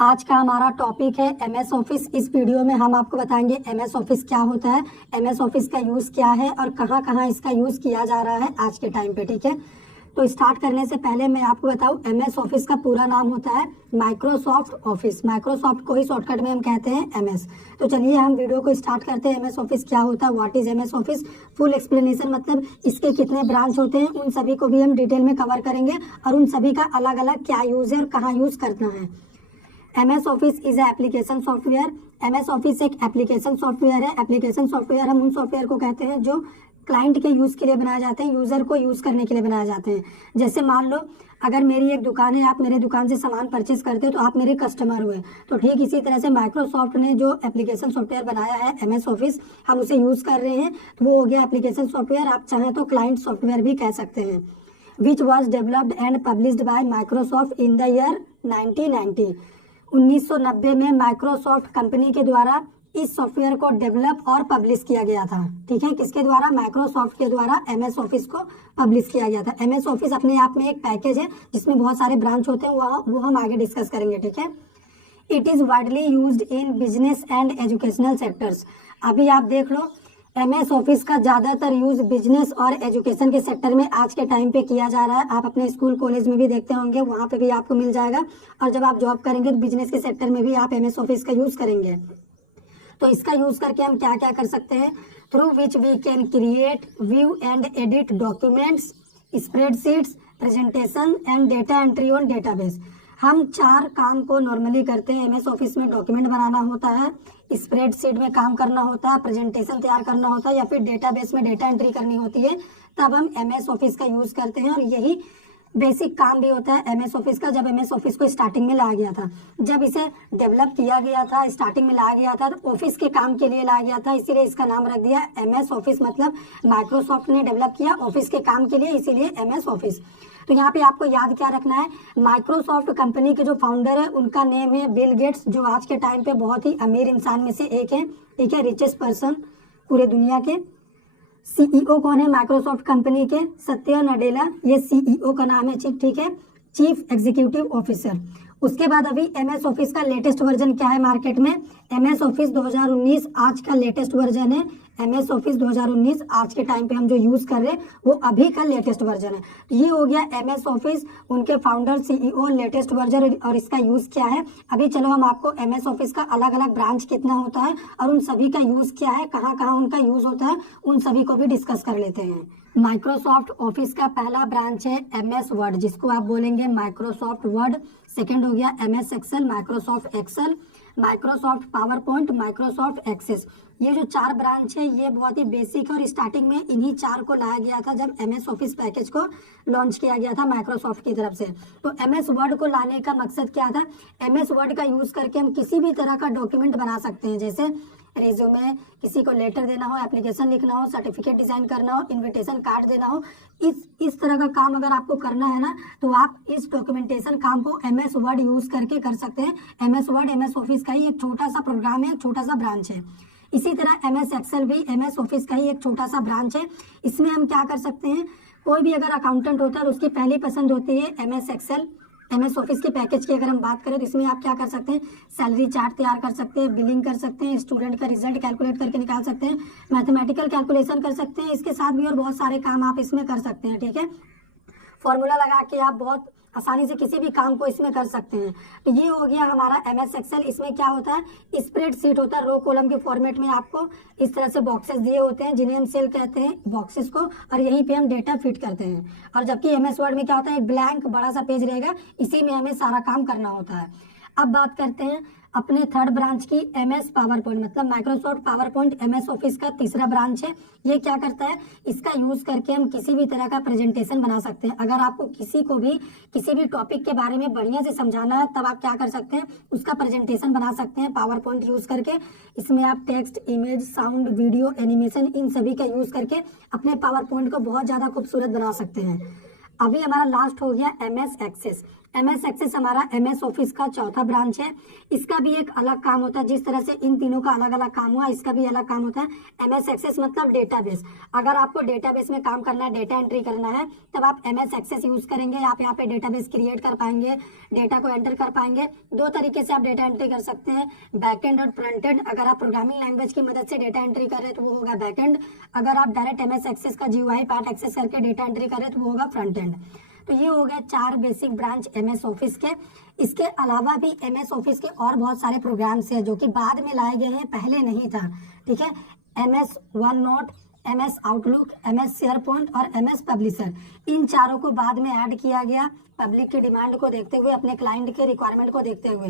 आज का हमारा टॉपिक है एमएस ऑफिस। इस वीडियो में हम आपको बताएंगे एमएस ऑफिस क्या होता है, एमएस ऑफिस का यूज़ क्या है और कहाँ कहाँ इसका यूज़ किया जा रहा है आज के टाइम पे। ठीक है, तो स्टार्ट करने से पहले मैं आपको बताऊं, एमएस ऑफिस का पूरा नाम होता है माइक्रोसॉफ्ट ऑफिस। माइक्रोसॉफ्ट को ही शॉर्टकट में हम कहते हैं एमएस। तो चलिए हम वीडियो को स्टार्ट करते हैं। एमएस ऑफिस क्या होता है, what is MS office, full explanation, मतलब इसके कितने ब्रांच होते हैं उन सभी को भी हम डिटेल में कवर करेंगे और उन सभी का अलग अलग क्या यूज़ है और कहाँ यूज़ करना है। MS office is application software. MS office एक एप्लीकेशन सॉफ्टवेयर है। एप्लीकेशन सॉफ्टवेयर हम उन सॉफ्टवेयर को कहते हैं जो क्लाइंट के यूज़ के लिए बनाए जाते हैं, यूज़र को यूज़ करने के लिए बनाए जाते हैं। जैसे मान लो अगर मेरी एक दुकान है, आप मेरे दुकान से सामान परचेस करते हो तो आप मेरे कस्टमर हुए। तो ठीक इसी तरह से माइक्रोसॉफ्ट ने जो एप्लीकेशन सॉफ्टवेयर बनाया है एमएस ऑफिस, हम उसे यूज़ कर रहे हैं तो वो हो गया एप्लीकेशन सॉफ्टवेयर। आप चाहें तो क्लाइंट सॉफ्टवेयर भी कह सकते हैं। Which was developed and published by Microsoft in the year 1990। 1990 में माइक्रोसॉफ्ट कंपनी के द्वारा इस सॉफ्टवेयर को डेवलप और पब्लिश किया गया था। ठीक है, किसके द्वारा? माइक्रोसॉफ्ट के द्वारा एमएस ऑफिस को पब्लिश किया गया था। एमएस ऑफिस अपने आप में एक पैकेज है जिसमें बहुत सारे ब्रांच होते हैं, वो हम आगे डिस्कस करेंगे। ठीक है, it is widely used in business and educational sectors. अभी आप देख लो, एमएस ऑफिस का ज़्यादातर यूज़ बिजनेस और एजुकेशन के सेक्टर में आज के टाइम पे किया जा रहा है। आप अपने स्कूल कॉलेज में भी देखते होंगे, वहाँ पे भी आपको मिल जाएगा। और जब आप जॉब करेंगे तो बिजनेस के सेक्टर में भी आप एमएस ऑफिस का यूज़ करेंगे। तो इसका यूज़ करके हम क्या क्या कर सकते हैं? Through which we can create, view and edit documents, spreadsheets, presentation and data entry on database. हम 4 काम को नॉर्मली करते हैं एमएस ऑफिस में। डॉक्यूमेंट बनाना होता है, स्प्रेडशीट में काम करना होता है, प्रेजेंटेशन तैयार करना होता है या फिर डेटाबेस में डेटा एंट्री करनी होती है। तब हम एमएस ऑफिस का यूज़ करते हैं और यही बेसिक काम भी होता है एमएस ऑफिस का। जब एमएस ऑफिस को स्टार्टिंग में लाया गया था, जब इसे डेवलप किया गया था, स्टार्टिंग में लाया गया था तो ऑफिस के काम के लिए लाया गया था, इसीलिए इसका नाम रख दिया एमएस ऑफिस। मतलब माइक्रोसॉफ्ट ने डेवलप किया ऑफिस के काम के लिए, इसीलिए एमएस ऑफिस। तो यहाँ पे आपको याद क्या रखना है, माइक्रोसॉफ्ट कंपनी के जो फाउंडर है उनका नेम है बिल गेट्स, जो आज के टाइम पे बहुत ही अमीर इंसान में से एक है। ठीक है, रिचेस्ट पर्सन पूरे दुनिया के। सीईओ कौन है माइक्रोसॉफ्ट कंपनी के? सत्या नडेला, ये सीईओ का नाम है। ठीक है, चीफ एग्जीक्यूटिव ऑफिसर। उसके बाद अभी एमएस ऑफिस का लेटेस्ट वर्जन क्या है मार्केट में? एमएस ऑफिस 2019 आज का लेटेस्ट वर्जन है। एमएस ऑफिस 2019 आज के टाइम पे हम जो यूज कर रहे हैं वो अभी का लेटेस्ट वर्जन है। तो ये हो गया एमएस ऑफिस, उनके फाउंडर, सीईओ, लेटेस्ट वर्जन और इसका यूज क्या है। अभी चलो हम आपको एमएस ऑफिस का अलग अलग ब्रांच कितना होता है और उन सभी का यूज क्या है, कहाँ कहाँ उनका यूज होता है, उन सभी को भी डिस्कस कर लेते हैं। माइक्रोसॉफ्ट ऑफिस का पहला ब्रांच है एमएस वर्ड, जिसको आप बोलेंगे माइक्रोसॉफ्ट वर्ड। सेकंड हो गया MS Excel, Microsoft Excel, Microsoft PowerPoint, Microsoft Access. ये जो 4 ब्रांच है ये बहुत ही बेसिक है और स्टार्टिंग में इन्हीं 4 को लाया गया था जब एमएस ऑफिस पैकेज को लॉन्च किया गया था माइक्रोसॉफ्ट की तरफ से। तो एमएस वर्ड को लाने का मकसद क्या था? एमएस वर्ड का यूज करके हम किसी भी तरह का डॉक्यूमेंट बना सकते हैं, जैसे रिज्यूमे, किसी को लेटर देना हो, एप्लीकेशन लिखना हो, सर्टिफिकेट डिजाइन करना हो, इनविटेशन कार्ड देना हो, इस तरह का काम अगर आपको करना है ना तो आप इस डॉक्यूमेंटेशन काम को एमएस वर्ड यूज करके कर सकते हैं। एमएस वर्ड एमएस ऑफिस का ही एक छोटा सा प्रोग्राम है, एक छोटा सा ब्रांच है। इसी तरह एमएस एक्सेल भी एमएस ऑफिस का ही एक छोटा सा ब्रांच है। इसमें हम क्या कर सकते हैं, कोई भी अगर अकाउंटेंट होता है तो उसकी पहली पसंद होती है एमएस एक्सेल। एमएस ऑफिस के पैकेज की अगर हम बात करें तो इसमें आप क्या कर सकते हैं, सैलरी चार्ट तैयार कर सकते हैं, बिलिंग कर सकते हैं, स्टूडेंट का रिजल्ट कैलकुलेट करके निकाल सकते हैं, मैथमेटिकल कैलकुलेशन कर सकते हैं। इसके साथ भी और बहुत सारे काम आप इसमें कर सकते हैं। ठीक है, फॉर्मूला लगा के आप बहुत आसानी से किसी भी काम को इसमें कर सकते हैं। तो ये हो गया हमारा एमएस एक्सेल। इसमें क्या होता है, स्प्रेडशीट होता है। रो कॉलम के फॉर्मेट में आपको इस तरह से बॉक्सेस दिए होते हैं जिन्हें हम सेल कहते हैं, बॉक्सेस को, और यहीं पे हम डेटा फिट करते हैं। और जबकि एमएस वर्ड में क्या होता है, एक ब्लैंक बड़ा सा पेज रहेगा, इसी में हमें सारा काम करना होता है। अब बात करते हैं अपने थर्ड ब्रांच की, एमएस पावर पॉइंट, मतलब Microsoft power point MS office का तीसरा ब्रांच है। ये क्या करता है, इसका यूज करके हम किसी भी तरह का प्रेजेंटेशन बना सकते हैं। अगर आपको किसी भी टॉपिक के बारे में बढ़िया से समझाना है तब आप क्या कर सकते हैं, उसका प्रेजेंटेशन बना सकते हैं पावर पॉइंट यूज करके। इसमें आप text, image, sound, video, animation, इन सभी का यूज करके अपने पावर पॉइंट को बहुत ज्यादा खूबसूरत बना सकते हैं। अभी हमारा लास्ट हो गया एमएस एक्सेस। MS एक्सेस हमारा MS ऑफिस का चौथा ब्रांच है। इसका भी एक अलग काम होता है, जिस तरह से इन तीनों का अलग अलग काम हुआ, इसका भी अलग काम होता है। MS एक्सेस मतलब डेटाबेस। अगर आपको डेटाबेस में काम करना है, डेटा एंट्री करना है, तब आप MS एक्सेस यूज करेंगे। आप यहाँ पे डेटाबेस क्रिएट कर पाएंगे, डेटा को एंटर कर पाएंगे। दो तरीके से आप डेटा एंट्री कर सकते हैं, बैकएंड और फ्रंट एंड। अगर आप प्रोग्रामिंग लैंग्वेज की मदद से डेटा एंट्री कर रहे हैं तो वो होगा बैकएंड। अगर आप डायरेक्ट MS एक्सेस का GUI पार्ट एक्सेस करके डेटा एंट्री कर रहे हैं तो वो होगा फ्रंट एंड। तो ये हो गए 4 बेसिक ब्रांच MS ऑफिस के। इसके अलावा भी MS ऑफिस के और बहुत सारे प्रोग्राम्स हैं जो कि बाद में लाए गए हैं, पहले नहीं था। ठीक है, MS one note, MS outlook, MS SharePoint और MS पब्लिशर, इन चारों को बाद में ऐड किया गया, पब्लिक की डिमांड को देखते हुए, अपने क्लाइंट के रिक्वायरमेंट को देखते हुए।